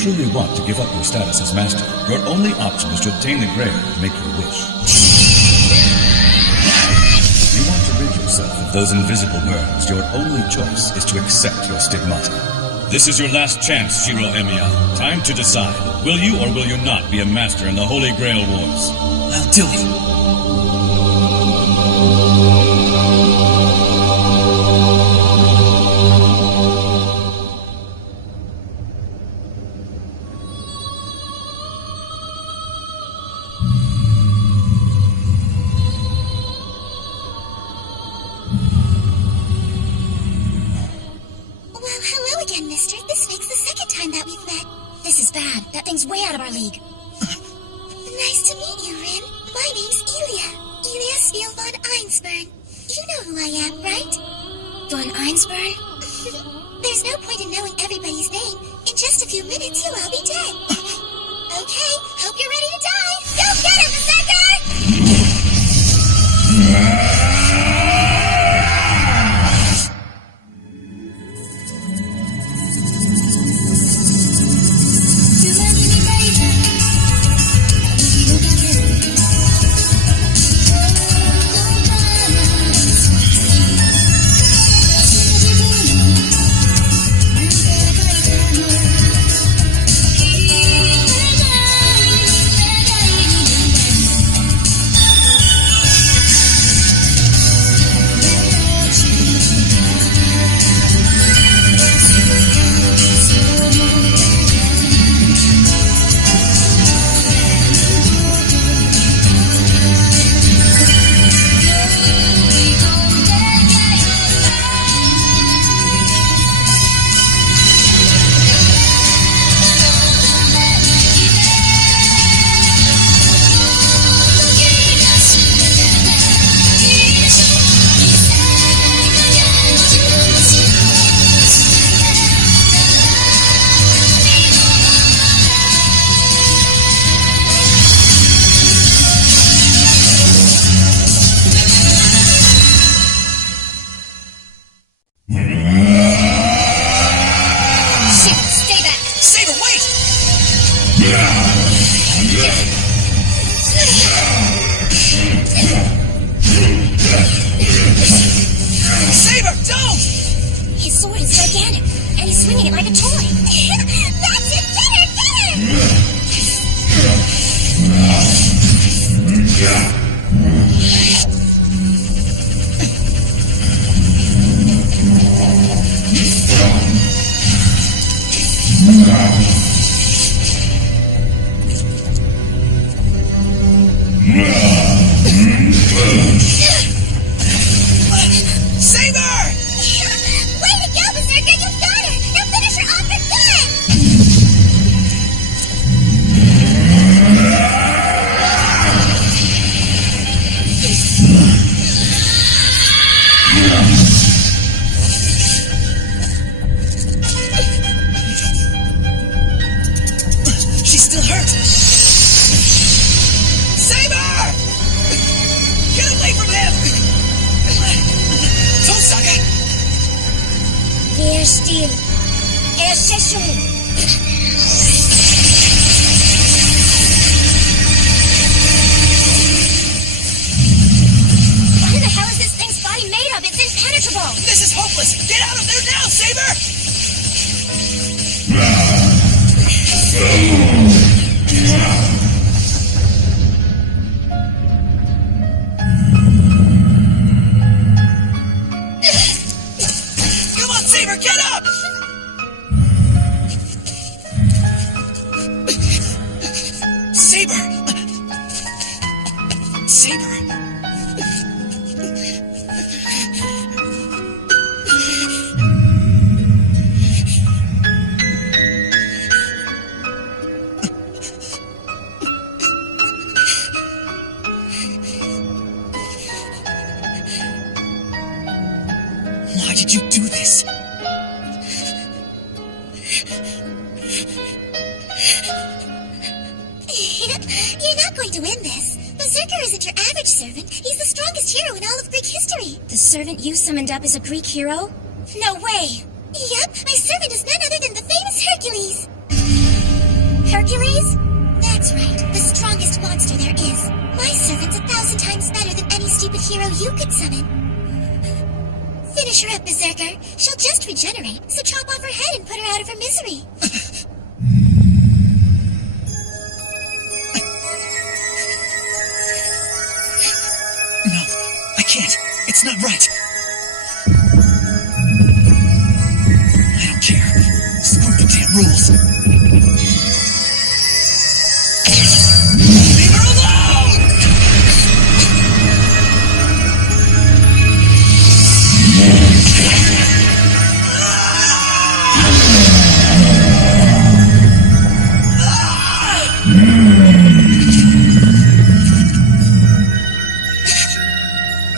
truly want to give up your status as master, your only option is to obtain the Grail and make your wish. If you want to rid yourself of those invisible burns, your only choice is to accept your stigmata. This is your last chance, Shiro Emiya. Time to decide. Will you or will you not be a master in the Holy Grail Wars? I'll do it. Hello again, mister. This makes the second time that we've met. This is bad. That thing's way out of our league. Nice to meet you, Rin. My name's Elia. Elia Spiel von Einsburn. You know who I am, right? Von Einsburn? There's no point in knowing everybody's name. In just a few minutes, you'll all be dead. Okay, hope you're ready to die. Go get him, Berserker! Why did you do this? You're not going to win this. Berserker isn't your average servant. He's the strongest hero in all of Greek history. The servant you summoned up is a Greek hero? No way! Yep, my servant is none other than the famous Hercules. Hercules? That's right, the strongest monster there is. My servant's 1,000 times better than any stupid hero you could summon. Finish her up, Berserker. She'll just regenerate, so chop off her head and put her out of her misery. No, I can't. It's not right. I don't care. Screw the damn rules. Leave her alone!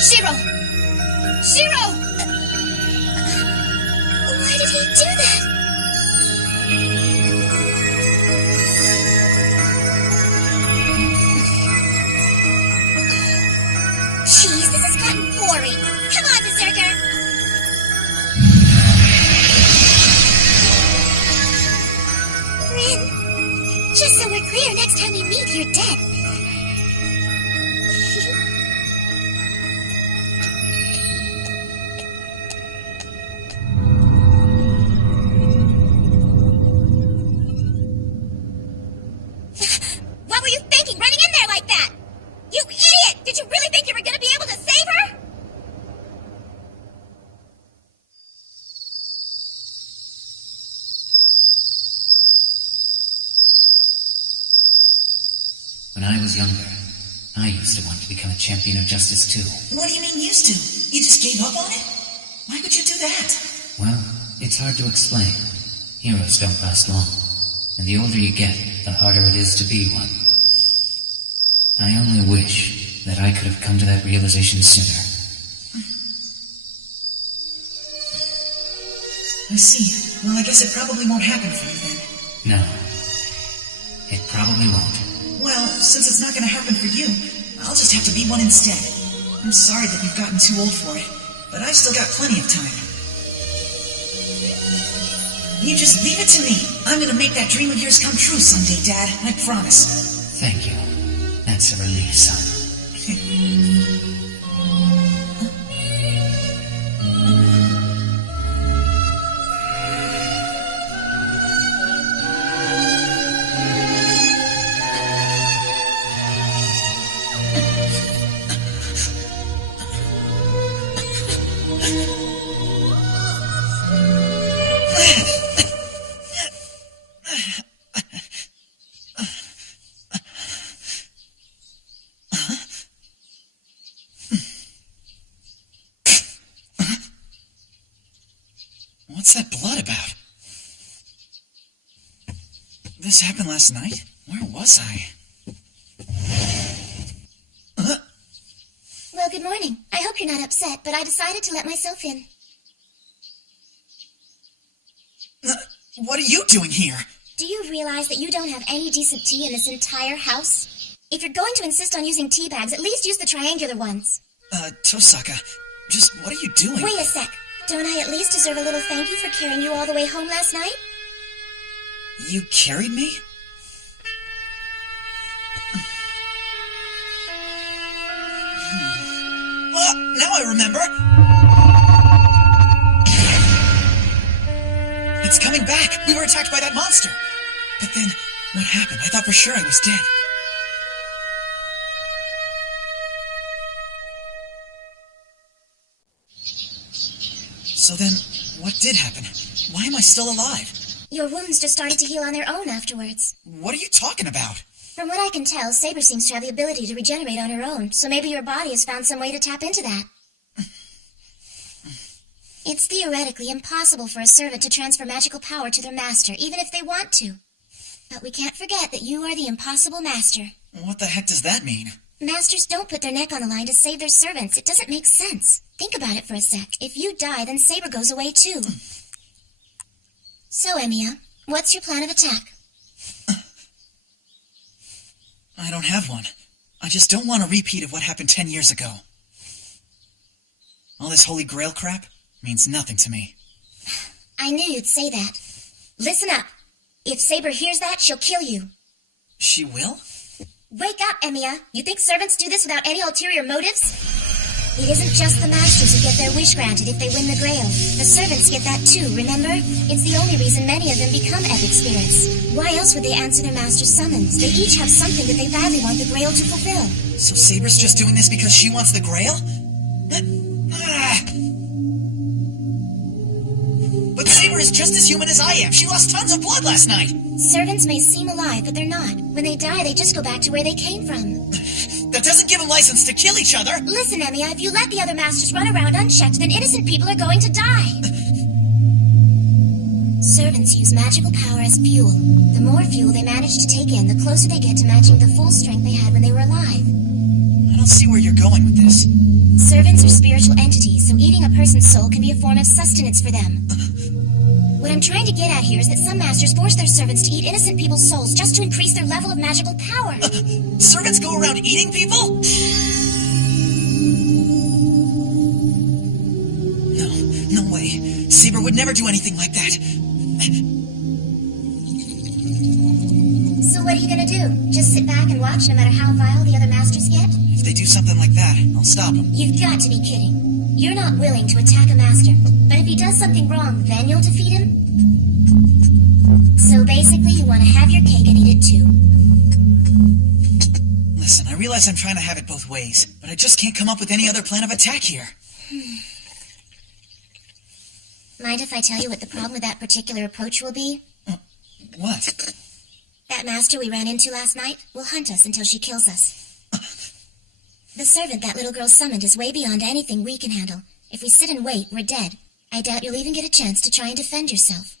Shiro! Shiro! Why did he do that? Jeez, this has gotten boring. Come on, Berserker! Rin, just so we're clear, next time we meet, you're dead. What were you thinking, running in there like that? You idiot! Did you really think you were going to be able to save her? When I was younger, I used to want to become a champion of justice too. What do you mean used to? You just gave up on it? Why would you do that? Well, it's hard to explain. Heroes don't last long, and the older you get, the harder it is to be one. I only wish that I could have come to that realization sooner. I see. Well, I guess it probably won't happen for you then. No, it probably won't. Well, since it's not going to happen for you, I'll just have to be one instead. I'm sorry that you've gotten too old for it, but I've still got plenty of time. You just leave it to me. I'm going to make that dream of yours come true someday, Dad. I promise. Thank you. That's a relief, son. What's that blood about? This happened last night? Where was I? Well, good morning. I hope you're not upset, but I decided to let myself in. What are you doing here? Do you realize that you don't have any decent tea in this entire house? If you're going to insist on using tea bags, at least use the triangular ones. Tosaka, just what are you doing? Wait a sec. Don't I at least deserve a little thank you for carrying you all the way home last night? You carried me? Oh, now I remember! It's coming back! We were attacked by that monster! But then, what happened? I thought for sure I was dead. So then, what did happen? Why am I still alive? Your wounds just started to heal on their own afterwards. What are you talking about? From what I can tell, Saber seems to have the ability to regenerate on her own, so maybe your body has found some way to tap into that. It's theoretically impossible for a servant to transfer magical power to their master, even if they want to. But we can't forget that you are the impossible master. What the heck does that mean? Masters don't put their neck on the line to save their servants. It doesn't make sense. Think about it for a sec. If you die, then Saber goes away too. So, Emiya, what's your plan of attack? I don't have one. I just don't want a repeat of what happened 10 years ago. All this Holy Grail crap means nothing to me. I knew you'd say that. Listen up. If Saber hears that, she'll kill you. She will? Wake up, Emiya. You think servants do this without any ulterior motives? It isn't just the masters who get their wish granted if they win the Grail. The servants get that too, remember? It's the only reason many of them become epic spirits. Why else would they answer their master's summons? They each have something that they badly want the Grail to fulfill. So Saber's just doing this because she wants the Grail? But Saber is just as human as I am. She lost tons of blood last night. Servants may seem alive, but they're not. When they die, they just go back to where they came from. That doesn't give them license to kill each other. Listen, Emiya, if you let the other masters run around unchecked, then innocent people are going to die. Servants use magical power as fuel. The more fuel they manage to take in, the closer they get to matching the full strength they had when they were alive. I don't see where you're going with this. Servants are spiritual entities, so eating a person's soul can be a form of sustenance for them. What I'm trying to get at here is that some masters force their servants to eat innocent people's souls just to increase their level of magical power. Servants go around eating people? No way. Saber would never do anything like that. So what are you gonna do? Just sit back and watch no matter how vile the other masters get? If they do something like that, I'll stop them. You've got to be kidding. You're not willing to attack a master, but if he does something wrong, then you'll defeat him? So basically, you want to have your cake and eat it too. Listen, I realize I'm trying to have it both ways, but I just can't come up with any other plan of attack here. Mind if I tell you what the problem with that particular approach will be? What? That master we ran into last night will hunt us until she kills us. The servant that little girl summoned is way beyond anything we can handle. If we sit and wait, we're dead. I doubt you'll even get a chance to try and defend yourself.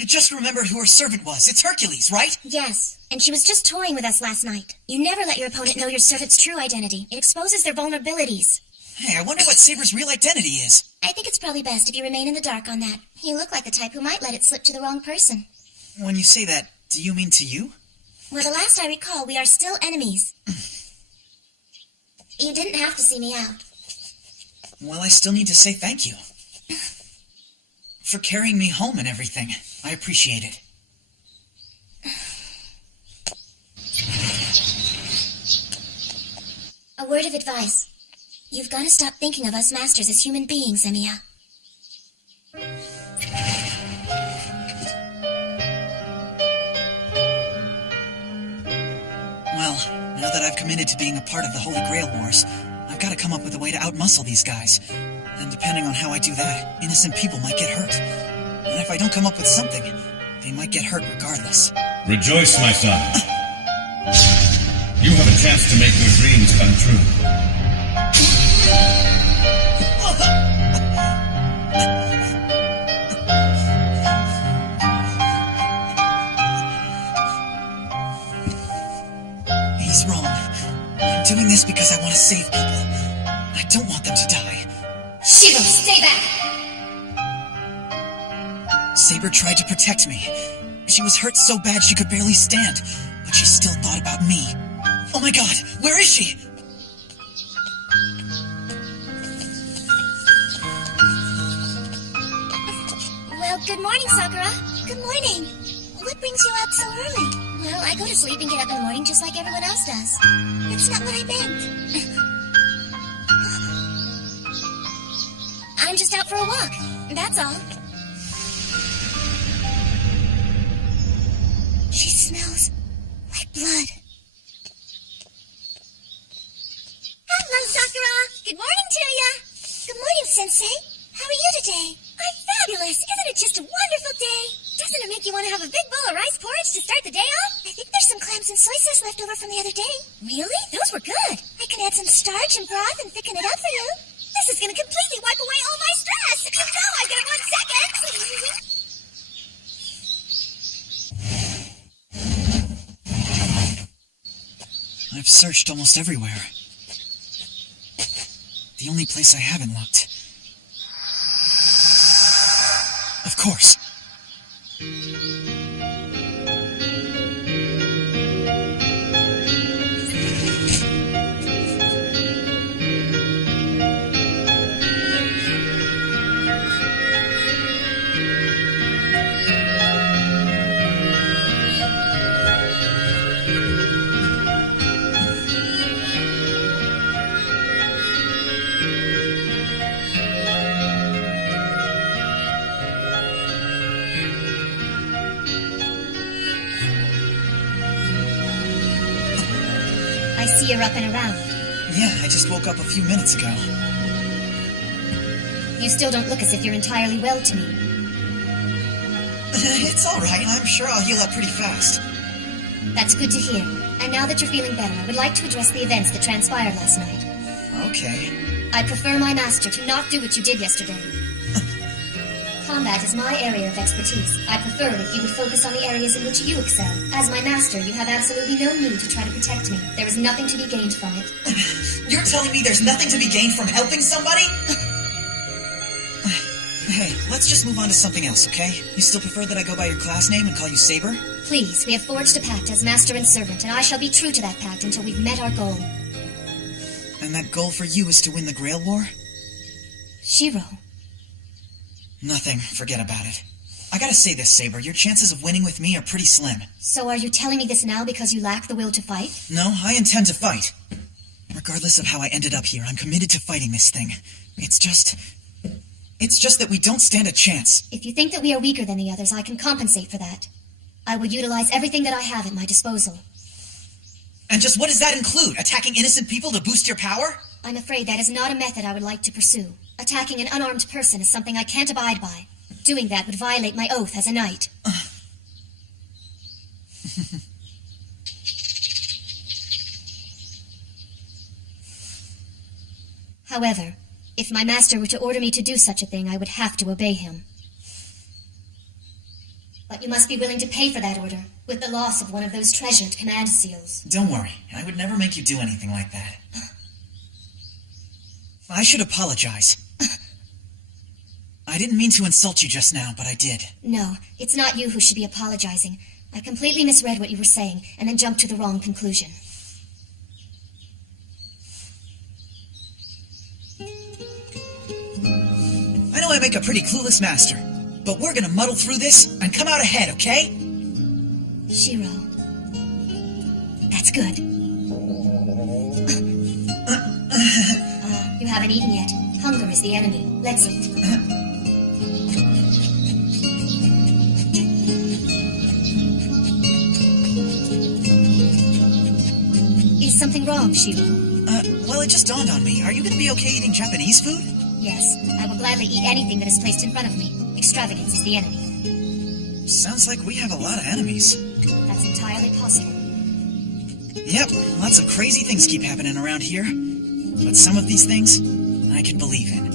I just remembered who her servant was. It's Hercules, right? Yes, and she was just toying with us last night. You never let your opponent know your servant's true identity. It exposes their vulnerabilities. Hey, I wonder what Saber's real identity is. I think it's probably best if you remain in the dark on that. You look like the type who might let it slip to the wrong person. When you say that, do you mean to you? Well, the last I recall, we are still enemies. You didn't have to see me out. Well, I still need to say thank you. For carrying me home and everything. I appreciate it. A word of advice. You've got to stop thinking of us masters as human beings, Emiya. Well, now that I've committed to being a part of the Holy Grail Wars, I've got to come up with a way to outmuscle these guys. And depending on how I do that, innocent people might get hurt. And if I don't come up with something, they might get hurt regardless. Rejoice, my son. You have a chance to make your dreams come true. He's wrong. I'm doing this because I want to save people. I don't want them to die. Shiro, stay back! Saber tried to protect me. She was hurt so bad she could barely stand, but she still thought about me. Oh my god, where is she? Well, good morning, Sakura. Good morning. What brings you out so early? Well, I go to sleep and get up in the morning just like everyone else does. That's not what I meant. I'm just out for a walk. That's all. She smells like blood. Hello, Sakura. Good morning to ya. Good morning, Sensei. How are you today? I'm fabulous. Isn't it just a wonderful day? Doesn't it make you want to have a big bowl of rice porridge to start the day off? I think there's some clams and soy sauce left over from the other day. Really? Those were good. I can add some starch and broth and thicken it up for you. This is going to completely wipe away all my stress. You know I get it 1 second. I've searched almost everywhere. The only place I haven't looked. Of course. see you're up and around. Yeah, I just woke up a few minutes ago. You still don't look as if you're entirely well to me. It's alright. I'm sure I'll heal up pretty fast. That's good to hear. And now that you're feeling better, I would like to address the events that transpired last night. Okay. I prefer my master to not do what you did yesterday. Combat is my area of expertise. I prefer it if you would focus on the areas in which you excel. As my master, you have absolutely no need to try to protect me. There is nothing to be gained from it. You're telling me there's nothing to be gained from helping somebody? Hey, let's just move on to something else, okay? You still prefer that I go by your class name and call you Saber? Please, we have forged a pact as master and servant, and I shall be true to that pact until we've met our goal. And that goal for you is to win the Grail War? Shiro. Nothing. Forget about it. I gotta say this, Saber. Your chances of winning with me are pretty slim. So are you telling me this now because you lack the will to fight? No, I intend to fight. Regardless of how I ended up here, I'm committed to fighting this thing. It's just that we don't stand a chance. If you think that we are weaker than the others, I can compensate for that. I will utilize everything that I have at my disposal. And just what does that include? Attacking innocent people to boost your power? I'm afraid that is not a method I would like to pursue. Attacking an unarmed person is something I can't abide by. Doing that would violate my oath as a knight. However, if my master were to order me to do such a thing, I would have to obey him. But you must be willing to pay for that order, with the loss of one of those treasured command seals. Don't worry, I would never make you do anything like that. I should apologize. I didn't mean to insult you just now, but I did. No, it's not you who should be apologizing. I completely misread what you were saying, and then jumped to the wrong conclusion. I know I make a pretty clueless master, but we're gonna muddle through this and come out ahead, okay? Shiro. That's good. You haven't eaten yet. Hunger is the enemy. Let's eat. Is something wrong, Shiro? Well, it just dawned on me. Are you gonna be okay eating Japanese food? Yes, I will gladly eat anything that is placed in front of me. Extravagance is the enemy. Sounds like we have a lot of enemies. That's entirely possible. Yep, lots of crazy things keep happening around here. But some of these things, I can believe in.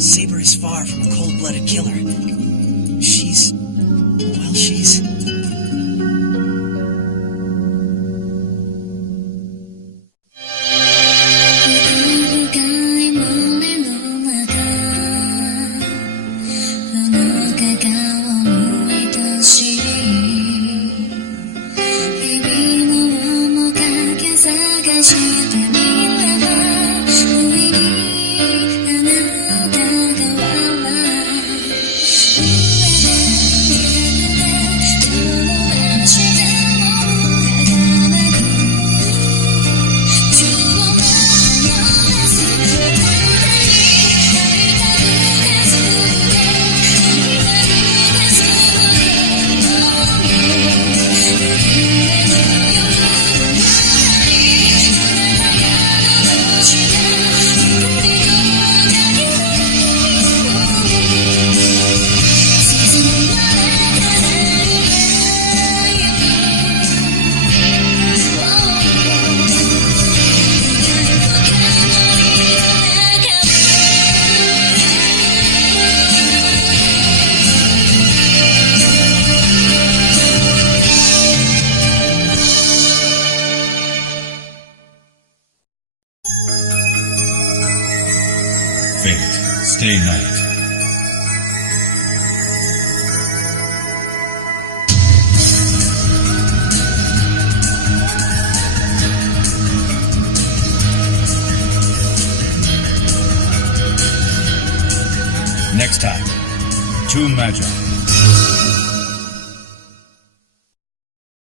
Saber is far from a cold-blooded killer. She's... Fate, stay night. Next time, Two Magi.